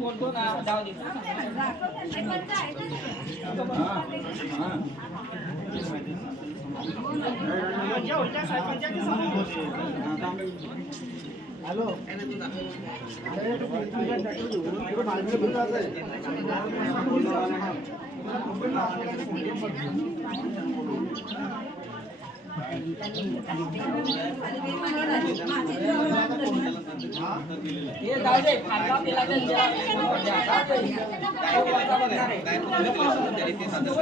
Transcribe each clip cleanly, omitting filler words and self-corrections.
बोलतो ना जाऊ दे हेलो ये जाऊ दे फाटा दिला तर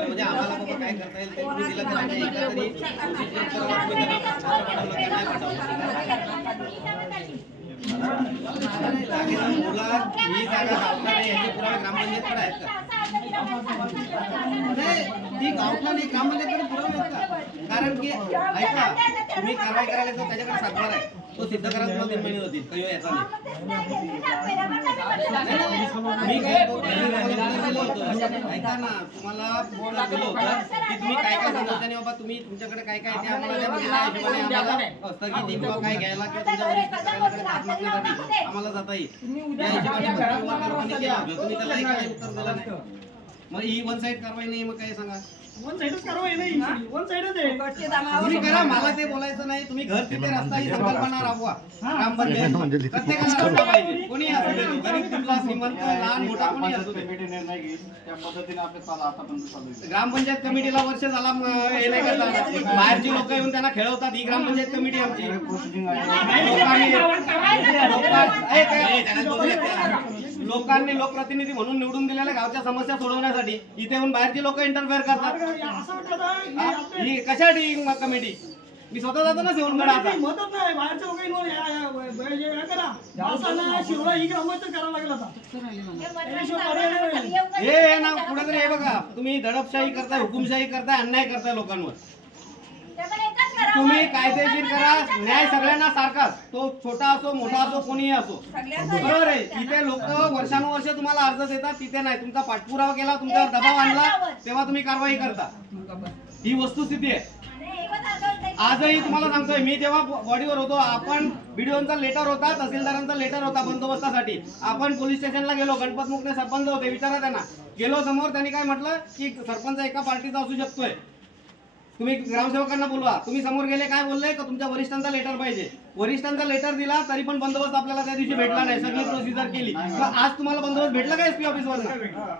म्हणजे आम्हाला बाबा काय करता येईल ते तुम्ही दिलं तर आम्ही एकदा तरी मुला ही जागा गावठाण याचे पुरावे ग्रामपंचायतकडे आहेत का? नाही, ती गावठाण ही ग्रामपंचायतकडे पुरावे आहेत का? कारण की ऐका, तुम्ही कारवाई करायला तर त्याच्याकडे सातबार आहे, तो सिद्ध करायला तुम्हाला 3 महिने होतील काही याचा नाही. मी काय दिलं होतं ऐका ना, तुम्हाला बोर्ड दिलं होतं की तुम्ही काय काय सांगितलं आणि बाबा तुम्ही तुमच्याकडे काय काय ते आम्हाला द्या, म्हणजे त्या हिशोबाने आम्हाला स्थगिती किंवा काय घ्यायला किंवा तुमच्या वरिष्ठ कार्यालयाकडे हात मागण्यासाठी आम्हाला जाता येईल. त्या हिशोबाने पत्रव्यवहार केला तुम्ही त्याला काही उत्तर दिलं नाही. मग ही वन साइड कारवाई नाही, मग काय सांगा? वन साइडच कारवाई नाही, वन साइडच आहे. तुम्ही करा, मला ते बोलायचं नाही. तुम्ही घर तिथे रस्ता ही संकल्पना राबवा. ग्रामपंचायत प्रत्येकाला रस्ता पाहिजे, कोणी असू दे, गरीब कुठला श्रीमंत लहान मोठा कोणी असू दे. निर्णय घेईल त्या पद्धतीने आपले चालू आतापर्यंत चालू आहे. ग्रामपंचायत कमिटीला वर्ष झाला हे नाही करतात, बाहेरची लोक येऊन त्यांना खेळवतात. ही ग्रामपंचायत कमिटी आमची लोकांनी लोकप्रतिनिधी म्हणून निवडून दिलेल्या गावच्या समस्या सोडवण्यासाठी इथे येऊन बाहेरची लोक इंटरफेअर करतात. ही कशासाठी कमिटी? मी स्वतः जातो ना सेवनगड आता. मदत नाही, बाहेरच्या लोकांनी करा शिवला ही ग्रामपंचायत करावं लागेल आता. हे ना कुठेतरी हे बघा, तुम्ही दडपशाही करताय, हुकुमशाही करताय, अन्याय करताय लोकांवर. तुम्ही कायदेशीर करा, न्याय सगळ्यांना सारखाच, तो छोटा असो मोठा असो कोणीही असो. बरोबर आहे, तिथे लोक वर्षानुवर्ष तुम्हाला अर्ज देतात, तिथे नाही. तुमचा पाठपुरावा केला, तुमच्यावर दबाव आणला, तेव्हा तुम्ही कारवाई करता. ही वस्तुस्थिती आहे. आजही तुम्हाला सांगतोय, मी जेव्हा बॉडीवर होतो, आपण बीडीओचा लेटर होता, तहसीलदारांचा लेटर होता बंदोबस्तासाठी. आपण पोलीस स्टेशनला गेलो, गणपत मुखने सरपंच होते, विचारा त्यांना. गेलो समोर, त्यांनी काय म्हटलं की सरपंच एका पार्टीचा असू शकतोय, तुम्ही ग्रामसेवकांना बोलवा. तुम्ही समोर गेले, काय बोलले का तुमच्या वरिष्ठांचा लेटर पाहिजे. वरिष्ठांचा लेटर दिला तरी पण बंदोबस्त आपल्याला त्या दिवशी भेटला नाही. सगळी प्रोसिजर केली. आज तुम्हाला बंदोबस्त भेटला का एसपी ऑफिस वरून?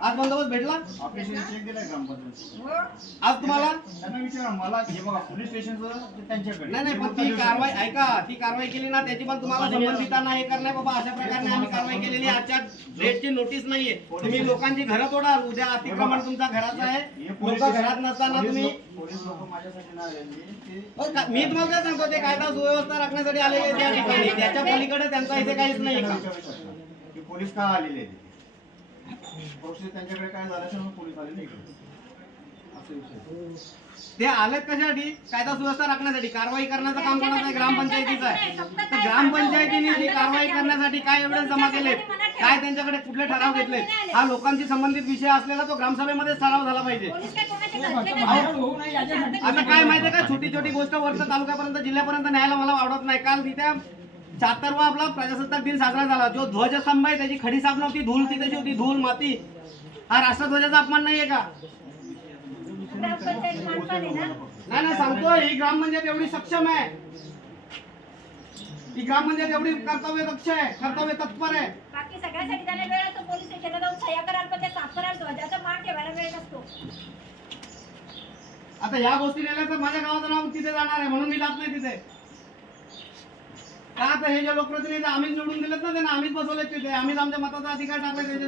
आज बंदोबस्त भेटला? चेक दिलाय ग्रामपंचायत. आज तुम्हाला त्यांना विचारा, मला हे बघा पोलीस स्टेशनचं त्यांच्याकडे. नाही पण ती कारवाई ऐका, ती कारवाई केली ना, त्याची पण तुम्हाला संबंधितांना हे करणार बाबा अशा प्रकारे आम्ही कारवाई केलेली. आजच्या डेटची नोटीस नाहीये. तुम्ही लोकांची घरं तोडाल, उद्या अतिक्रमण तुमच्या घराचं आहे, लोक घरात नसताना तुम्ही. पोलीस लोक माझ्यासाठी नाही आलेली. मी तुम्हाला काय सांगतो, ते कायदा सुव्यवस्था राखण्यासाठी आलेले त्या ठिकाणी, त्याच्या पलीकडे त्यांचा इथे काहीच नाही का? पोलीस का आलेले आहेत? त्यांच्याकडे काय झालं, पोलीस आले नाही. ते आलेत कशासाठी? कायदा सुव्यवस्था राखण्यासाठी. कारवाई करण्याचं काम कोणाचं आहे? ग्रामपंचायतीचं आहे. तर ग्रामपंचायतीने जी कारवाई करण्यासाठी काय एव्हिडन्स जमा केले, काय त्यांच्याकडे कुठले ठराव घेतले, हा लोकांशी संबंधित विषय असलेला तो ग्रामसभेमध्ये ठराव झाला पाहिजे. आता काय माहितीये का, छोटी छोटी गोष्ट वर्ष तालुक्यापर्यंत जिल्ह्यापर्यंत न्यायला मला आवडत नाही. काल तिथे 76वा आपला प्रजासत्ताक दिन साजरा झाला. जो ध्वजस्तंभ आहे त्याची खडी साफ नव्हती, धूळ तिथे होती, धूळ माती. हा राष्ट्रध्वजाचा अपमान नाहीये का? नाही सांगतो, ही ग्रामपंचायत एवढी सक्षम आहे, ही ग्रामपंचायत एवढी कर्तव्य दक्ष आहे, कर्तव्य तत्पर आहे. बाकी सगळ्यासाठी त्याला वेळ असतो. पोलीस स्टेशनला जाऊन सह्या कराल, पण ते साफ कराल, ध्वजाचा मान ठेवायला वेळ नसतो. आता या गोष्टी नेल्या तर माझ्या गावाचं नाव तिथे जाणार आहे, म्हणून मी जात नाही तिथे. का तर हे जे लोकप्रतिनिधी आम्हीच निवडून दिलेत ना, त्यांना आम्हीच बसवलेत तिथे, आम्हीच आमच्या मताचा अधिकार टाकलाय त्याच्या